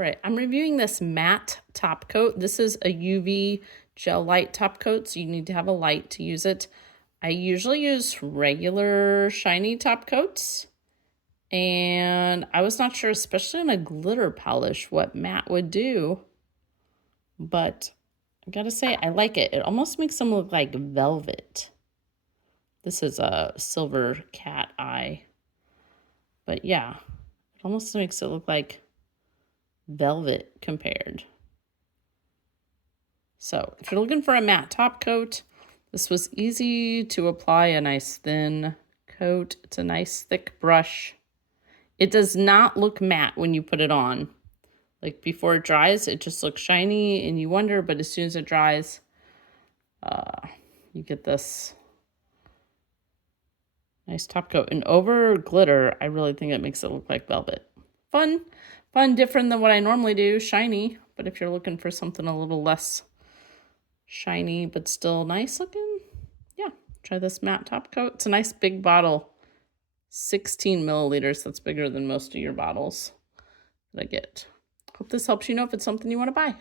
All right, I'm reviewing this matte top coat. This is a UV gel light top coat, so you need to have a light to use it. I usually use regular shiny top coats, and I was not sure, especially on a glitter polish, what matte would do, but I gotta say, I like it. It almost makes them look like velvet. This is a silver cat eye, but yeah, it almost makes it look like velvet compared. So if you're looking for a matte top coat, this was easy to apply, a nice thin coat. It's a nice thick brush. It does not look matte when you put it on. Like before it dries, it just looks shiny and you wonder, but as soon as it dries, you get this nice top coat. And over glitter, I really think it makes it look like velvet. Fun, different than what I normally do, shiny. But if you're looking for something a little less shiny but still nice looking, yeah, try this matte top coat. It's a nice big bottle, 16 milliliters. That's bigger than most of your bottles that I get. Hope this helps you know if it's something you want to buy.